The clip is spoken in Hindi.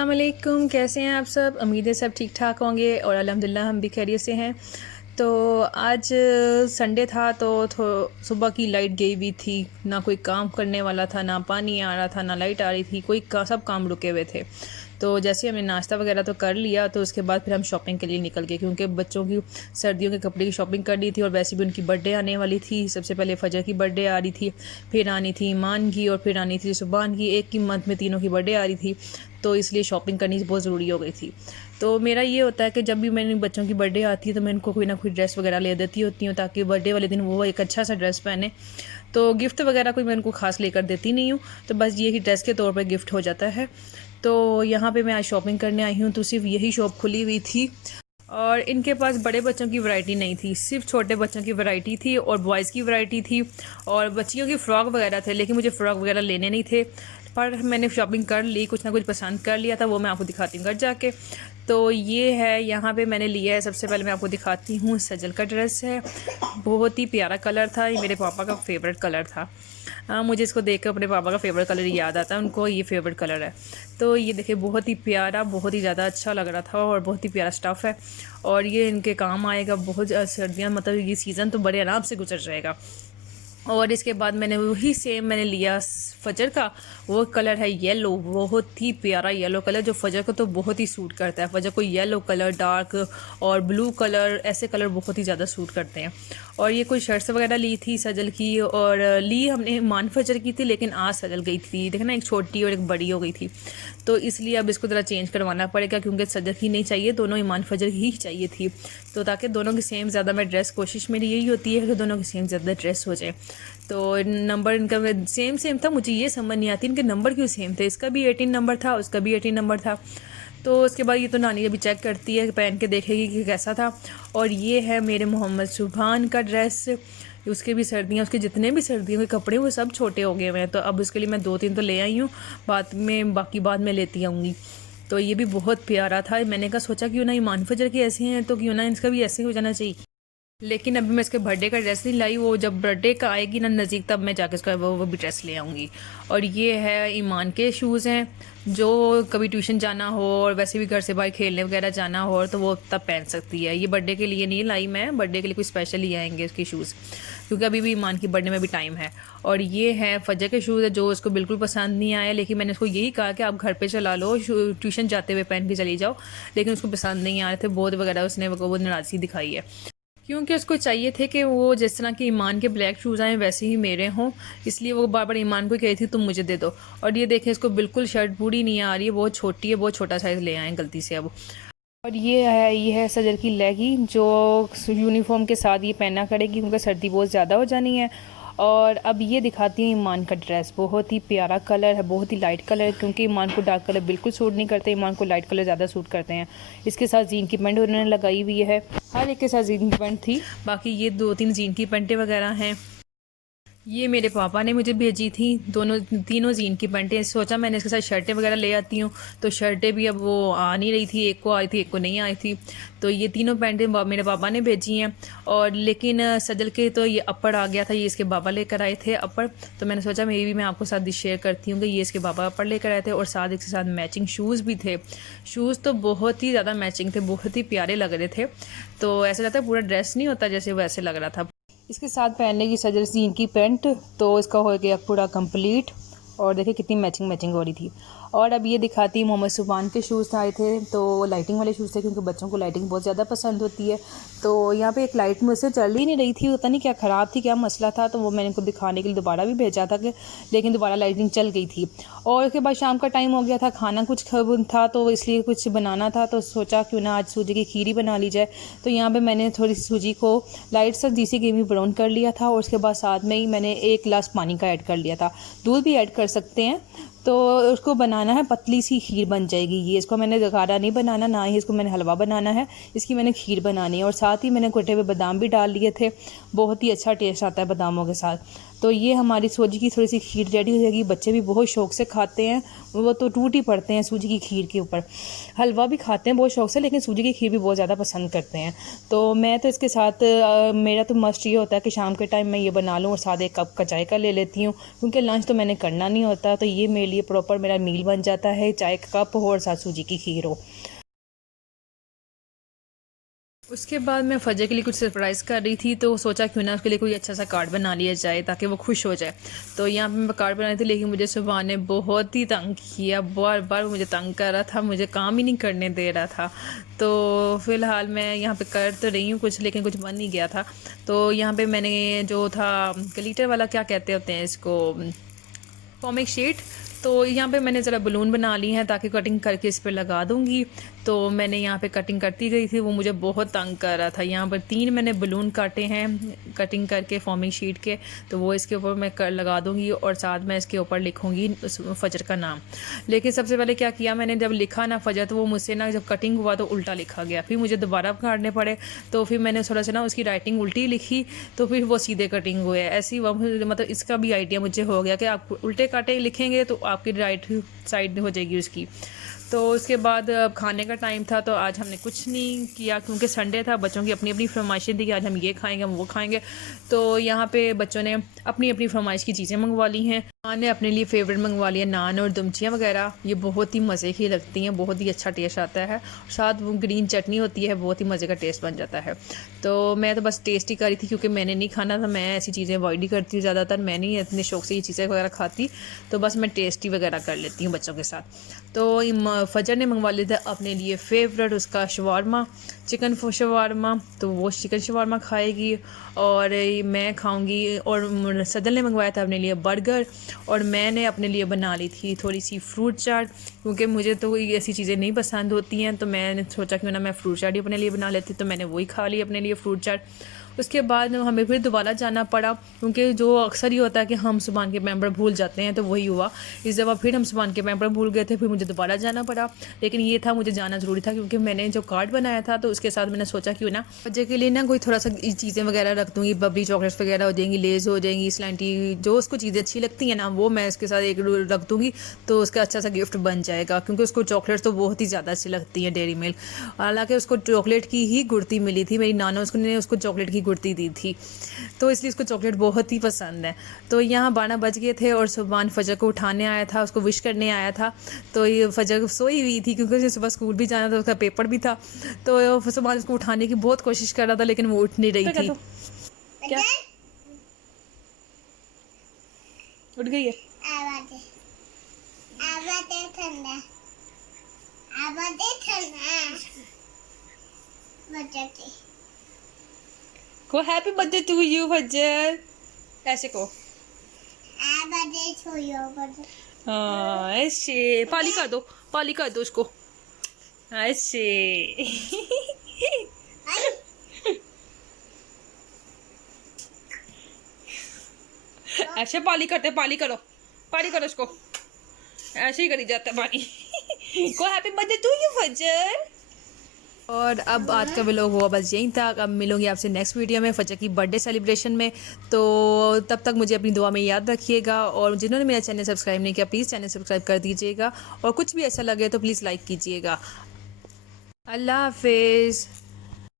अस्सलाम वालेकुम। कैसे हैं आप सब? उम्मीद है सब ठीक ठाक होंगे और अल्हम्दुलिल्लाह हम भी खैरियत से हैं। तो आज संडे था तो सुबह की लाइट गई हुई थी, ना कोई काम करने वाला था, ना पानी आ रहा था, ना लाइट आ रही थी, सब काम रुके हुए थे। तो जैसे हमने नाश्ता वगैरह तो कर लिया तो उसके बाद फिर हम शॉपिंग के लिए निकल गए, क्योंकि बच्चों की सर्दियों के कपड़े की शॉपिंग करनी थी और वैसे भी उनकी बर्थडे आने वाली थी। सबसे पहले फ़जर की बर्थडे आ रही थी, फिर आनी थी ईमान की और फिर आनी थी सुबहान की। एक ही मंथ में तीनों की बर्थडे आ रही थी, तो इसलिए शॉपिंग करनी बहुत ज़रूरी हो गई थी। तो मेरा ये होता है कि जब भी मेरे बच्चों की बर्थडे आती है तो मैं इनको कोई ना कोई ड्रेस वगैरह ले देती होती हूँ, ताकि बर्थडे वाले दिन वो एक अच्छा सा ड्रेस पहने। तो गिफ्ट वगैरह कोई मैं उनको खास लेकर देती नहीं हूँ, तो बस ये ही ड्रेस के तौर पर गिफ्ट हो जाता है। तो यहाँ पे मैं आज शॉपिंग करने आई हूँ, तो सिर्फ यही शॉप खुली हुई थी और इनके पास बड़े बच्चों की वैरायटी नहीं थी, सिर्फ छोटे बच्चों की वैरायटी थी और बॉयज़ की वैरायटी थी और बच्चियों की फ़्रॉक वगैरह थे, लेकिन मुझे फ़्रॉक वगैरह लेने नहीं थे। पर मैंने शॉपिंग कर ली, कुछ ना कुछ पसंद कर लिया था, वो मैं आपको दिखाती हूँ घर जाके। तो ये है, यहाँ पे मैंने लिया है। सबसे पहले मैं आपको दिखाती हूँ, सजल का ड्रेस है। बहुत ही प्यारा कलर था, ये मेरे पापा का फेवरेट कलर था। मुझे इसको देख कर अपने पापा का फेवरेट कलर याद आता है, उनको ये फेवरेट कलर है। तो ये देखिए, बहुत ही प्यारा, बहुत ही ज़्यादा अच्छा लग रहा था और बहुत ही प्यारा स्टफ़ है और ये इनके काम आएगा। बहुत सर्दियाँ, मतलब ये सीज़न तो बड़े आराम से गुजर जाएगा। और इसके बाद मैंने वही सेम मैंने लिया फजर का, वो कलर है येलो, बहुत ही प्यारा येलो कलर, जो फजर को तो बहुत ही सूट करता है। फजर को येलो कलर, डार्क और ब्लू कलर, ऐसे कलर बहुत ही ज़्यादा सूट करते हैं। और ये कोई शर्ट्स वगैरह ली थी सजल की, और ली हमने मान फजर की थी, लेकिन आज सजल गई थी। देखना, एक छोटी और एक बड़ी हो गई थी, तो इसलिए अब इसको ज़रा चेंज करवाना पड़ेगा, क्योंकि सजल की नहीं चाहिए, दोनों ईमान फजर ही चाहिए थी। तो ताकि दोनों की सेम ज़्यादा मैं ड्रेस, कोशिश मेरी यही होती है कि दोनों की सेम ज़्यादा ड्रेस हो जाए। तो नंबर इनका सेम था, मुझे ये समझ नहीं आती इनके नंबर क्यों सेम थे। इसका भी 18 नंबर था, उसका भी 18 नंबर था। तो उसके बाद ये तो नानी अभी चेक करती है, पहन के देखेगी कि कैसा था। और ये है मेरे मोहम्मद सुभान का ड्रेस, उसके भी सर्दियाँ, उसके जितने भी सर्दियों के कपड़े वो सब छोटे हो गए हुए हैं, तो अब उसके लिए मैं 2-3 तो ले आई हूँ, बाद में बाकी बाद में लेती आऊँगी। तो ये भी बहुत प्यारा था। मैंने कहा, सोचा क्यों ना ईमान फजर के ऐसे हैं तो क्यों ना इसका भी ऐसे हो जाना चाहिए। लेकिन अभी मैं इसके बर्थडे का ड्रेस नहीं लाई, वो जब बर्थडे का आएगी ना नज़दीक, तब मैं जाके इसका वो भी ड्रेस ले आऊँगी। और ये है ईमान के शूज़ हैं, जो कभी ट्यूशन जाना हो और वैसे भी घर से बाहर खेलने वगैरह जाना हो तो वो तब पहन सकती है। ये बर्थडे के लिए नहीं लाई मैं, बर्थडे के लिए कोई स्पेशल ही आएंगे उसके शूज़, क्योंकि अभी भी ईमान की बर्थडे में भी टाइम है। और ये है फजर के शूज़ है, जो उसको बिल्कुल पसंद नहीं आया, लेकिन मैंने उसको यही कहा कि आप घर पे चला लो, ट्यूशन जाते हुए पहन के चली जाओ, लेकिन उसको पसंद नहीं आ रहे थे बहुत वगैरह, उसने वो नाराज़गी दिखाई है, क्योंकि उसको चाहिए थे कि वो जिस तरह के ईमान के ब्लैक शूज़ आए वैसे ही मेरे हों, इसलिए वो बार बार ईमान को कही थी तुम मुझे दे दो। और ये देखें, इसको बिल्कुल शर्ट पूरी नहीं आ रही है, बहुत छोटी है, बहुत छोटा साइज़ ले आए गलती से अब। और ये है सजर की लेगी, जो यूनिफॉर्म के साथ ये पहना करेगी, क्योंकि सर्दी बहुत ज़्यादा हो जानी है। और अब ये दिखाती हूँ ईमान का ड्रेस। बहुत ही प्यारा कलर है, बहुत ही लाइट कलर है, क्योंकि ईमान को डार्क कलर बिल्कुल सूट नहीं करते, ईमान को लाइट कलर ज़्यादा सूट करते हैं। इसके साथ जीन की पैंट उन्होंने लगाई हुई है, हर एक के साथ जीन की पैंट थी, बाकी ये 2-3 जीन की पैंटें वगैरह हैं। ये मेरे पापा ने मुझे भेजी थी, दोनों तीनों जीन की पैंटें। सोचा मैंने इसके साथ शर्टें वगैरह ले आती हूँ, तो शर्टें भी अब वो आ नहीं रही थी, एक को आई थी एक को नहीं आई थी, तो ये तीनों पैंटें मेरे पापा ने भेजी हैं। और लेकिन सजल के तो ये अपर आ गया था, ये इसके बाबा लेकर आए थे अपर, तो मैंने सोचा मैं आपको साथ शेयर करती हूँ कि ये इसके बाबा अपर लेकर आए थे, और साथ इसके साथ मैचिंग शूज़ भी थे। शूज़ तो बहुत ही ज़्यादा मैचिंग थे, बहुत ही प्यारे लग रहे थे, तो ऐसा लगता है पूरा ड्रेस नहीं होता जैसे वैसे लग रहा था। इसके साथ पहनने की सजल जीन की पैंट, तो इसका हो गया पूरा कंप्लीट। और देखिए कितनी मैचिंग मैचिंग हो रही थी। और अब ये दिखाती मोहम्मद सुभान के शूज़ आए थे, तो लाइटिंग वाले शूज़ थे, क्योंकि बच्चों को लाइटिंग बहुत ज़्यादा पसंद होती है। तो यहाँ पे एक लाइट मुझसे चल ही नहीं रही थी, पता नहीं क्या ख़राब थी, क्या मसला था, तो वो मैंने इनको दिखाने के लिए दोबारा भी भेजा था कि, लेकिन दोबारा लाइटिंग चल गई थी। और उसके बाद शाम का टाइम हो गया था, खाना कुछ था, तो इसलिए कुछ बनाना था, तो सोचा क्यों ना आज सूजी की खीर ही बना ली जाए। तो यहाँ पर मैंने थोड़ी सी सूजी को लाइट सा देसी घी में ब्राउन कर लिया था, और उसके बाद साथ में ही मैंने 1 गिलास पानी का ऐड कर लिया था, दूध भी ऐड कर सकते हैं। तो उसको बनाना है, पतली सी खीर बन जाएगी ये। इसको मैंने गाढ़ा नहीं बनाना, ना ही इसको मैंने हलवा बनाना है, इसकी मैंने खीर बनानी है। और साथ ही मैंने कुटे हुए बादाम भी डाल लिए थे, बहुत ही अच्छा टेस्ट आता है बादामों के साथ। तो ये हमारी सूजी की थोड़ी सी खीर रेडी हो जाएगी। बच्चे भी बहुत शौक़ से खाते हैं, वो तो टूट ही पड़ते हैं सूजी की खीर के ऊपर। हलवा भी खाते हैं बहुत शौक़ से, लेकिन सूजी की खीर भी बहुत ज़्यादा पसंद करते हैं। तो मैं तो इसके साथ मेरा तो मस्ट ये होता है कि शाम के टाइम मैं ये बना लूँ और साथ एक कप का चाय का ले लेती हूँ, क्योंकि लंच तो मैंने करना नहीं होता। तो ये मेरे लिए प्रॉपर मेरा मील बन जाता है, चाय का कप हो और साथ सूजी की खीर हो। उसके बाद मैं फ़जर के लिए कुछ सरप्राइज़ कर रही थी, तो सोचा क्यों ना उसके लिए कोई अच्छा सा कार्ड बना लिया जाए ताकि वो खुश हो जाए। तो यहाँ पे मैं कार्ड बना रही थी, लेकिन मुझे सुबह ने बहुत ही तंग किया, बार बार मुझे तंग कर रहा था, मुझे काम ही नहीं करने दे रहा था। तो फ़िलहाल मैं यहाँ पे कर तो रही हूँ कुछ, लेकिन कुछ बन नहीं गया था। तो यहाँ पर मैंने जो था ग्लिटर वाला, क्या कहते होते हैं इसको, फॉमिक शीट, तो यहाँ पे मैंने ज़रा बलून बना ली हैं ताकि कटिंग करके इस पर लगा दूँगी। तो मैंने यहाँ पे कटिंग करती गई थी, वो मुझे बहुत तंग कर रहा था। यहाँ पर 3 मैंने बलून काटे हैं कटिंग करके फॉमिक शीट के, तो वो इसके ऊपर मैं लगा दूँगी और साथ में इसके ऊपर लिखूँगी उस फ़जर का नाम। लेकिन सबसे पहले क्या किया मैंने, जब लिखा ना फ़जर, तो वो मुझसे ना जब कटिंग हुआ तो उल्टा लिखा गया, फिर मुझे दोबारा काटने पड़े। तो फिर मैंने थोड़ा सा ना उसकी राइटिंग उल्टी लिखी, तो फिर वो सीधे कटिंग हुए। ऐसी मतलब इसका भी आइडिया मुझे हो गया कि आप उल्टे काटे लिखेंगे तो आपकी राइट साइड हो जाएगी उसकी। तो उसके बाद अब खाने का टाइम था, तो आज हमने कुछ नहीं किया क्योंकि संडे था। बच्चों की अपनी अपनी फरमाइशें थी कि आज हम ये खाएंगे, हम वो खाएंगे। तो यहाँ पे बच्चों ने अपनी अपनी फरमाइश की चीज़ें मंगवा ली हैं। माँ ने अपने लिए फ़ेवरेट मंगवा लिया नान और दुमचियाँ वगैरह, ये बहुत ही मज़े की लगती हैं, बहुत ही अच्छा टेस्ट आता है। साथ वो ग्रीन चटनी होती है, बहुत ही मज़े का टेस्ट बन जाता है। तो मैं तो बस टेस्ट ही कर रही थी क्योंकि मैंने नहीं खाना था, मैं ऐसी चीज़ें अवॉइड ही करती हूँ ज़्यादातर, मैं नहीं इतने शौक़ से ये चीज़ें वगैरह खाती, तो बस मैं टेस्ट ही वगैरह कर लेती हूँ बच्चों के साथ। तो फ़जर ने मंगवा लिया था अपने लिए फ़ेवरेट उसका शवारमा, चिकन शवारमा, तो वो चिकन शवारमा खाएगी और मैं खाऊंगी। और सदल ने मंगवाया था अपने लिए बर्गर, और मैंने अपने लिए बना ली थी थोड़ी सी फ्रूट चाट, क्योंकि मुझे तो ऐसी चीज़ें नहीं पसंद होती हैं। तो मैंने सोचा क्यों ना मैं फ्रूट चाट ही अपने लिए बना लेती, तो मैंने वही खा ली अपने लिए फ्रूट चाट। उसके बाद हमें फिर दोबारा जाना पड़ा, क्योंकि जो अक्सर ही होता है कि हम सुबहान के मेंबर भूल जाते हैं, तो वही हुआ। इस दफ़ा फिर हम सुबहान के मेंबर भूल गए थे, फिर मुझे दोबारा जाना पड़ा। लेकिन ये था, मुझे जाना ज़रूरी था, क्योंकि मैंने जो कार्ड बनाया था तो उसके साथ मैंने सोचा क्यों ना बच्चे के लिए ना कोई थोड़ा सा चीज़ें वगैरह रख दूँगी, बबली चॉकलेट्स वगैरह हो जाएंगी, लेज़ हो जाएंगी, स्लैंटी, जो उसको चीज़ें अच्छी लगती हैं ना, वो मैं इसके साथ एक रख दूँगी, तो उसका अच्छा सा गिफ्ट बन जाएगा। क्योंकि उसको चॉकलेट्स तो बहुत ही ज़्यादा अच्छी लगती हैं डेयरी मिल्क, हालाँकि उसको चॉकलेट की ही गुड़ती मिली थी, मेरी नाना ने उसको चॉकलेट की गुड़ती दी थी, तो इसलिए उसको चॉकलेट बहुत ही पसंद है। तो यहाँ 12 बज गए थे और सुबहान फ़जर को उठाने आया था, उसको विश करने आया था। तो ये फ़जर सोई हुई थी क्योंकि उसे सुबह स्कूल भी जाना था, उसका पेपर भी था। तो सुबहान उसको उठाने की बहुत कोशिश कर रहा था, लेकिन वो उठ नहीं रही थी। क्या उठ गई है? को हैप्पी बर्थडे टू यू फजर, ऐसे को। हाँ ऐसे पाली कर दो, पाली कर दो उसको ऐसे। ऐसे पाली करते, पाली करो, पाली करो उसको, ऐसे ही करी जाता है पाली। को हैप्पी बर्थडे टू यू फजर। और अब आज का व्लॉग हुआ बस यहीं तक। अब मिलूंगी आपसे नेक्स्ट वीडियो में फजर की बर्थडे सेलिब्रेशन में। तो तब तक मुझे अपनी दुआ में याद रखिएगा, और जिन्होंने मेरा चैनल सब्सक्राइब नहीं किया प्लीज़ चैनल सब्सक्राइब कर दीजिएगा, और कुछ भी ऐसा लगे तो प्लीज़ लाइक कीजिएगा। अल्लाह हाफिज़।